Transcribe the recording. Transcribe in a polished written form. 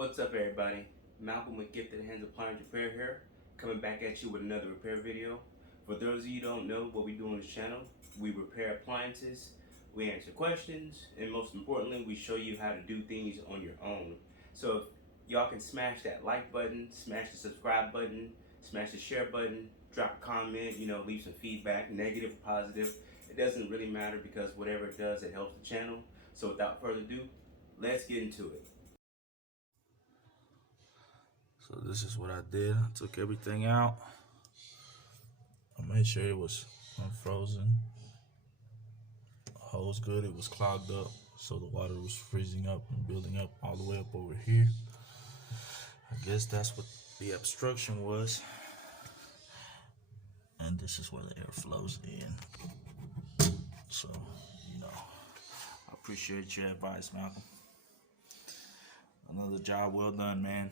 What's up, everybody? Malcolm with Gifted Hands Appliance Repair here, coming back at you with another repair video. For those of you who don't know what we do on this channel, we repair appliances, we answer questions, and most importantly, we show you how to do things on your own. So if y'all can smash that like button, smash the subscribe button, smash the share button, drop a comment, leave some feedback, negative or positive. It doesn't really matter because whatever it does, it helps the channel. So without further ado, let's get into it. So this is what I did. I took everything out. I made sure it was unfrozen. Hose good. It was clogged up, so the water was freezing up and building up all the way up over here. I guess that's what the obstruction was. And this is where the air flows in. So, I appreciate your advice, Malcolm. Another job well done, man.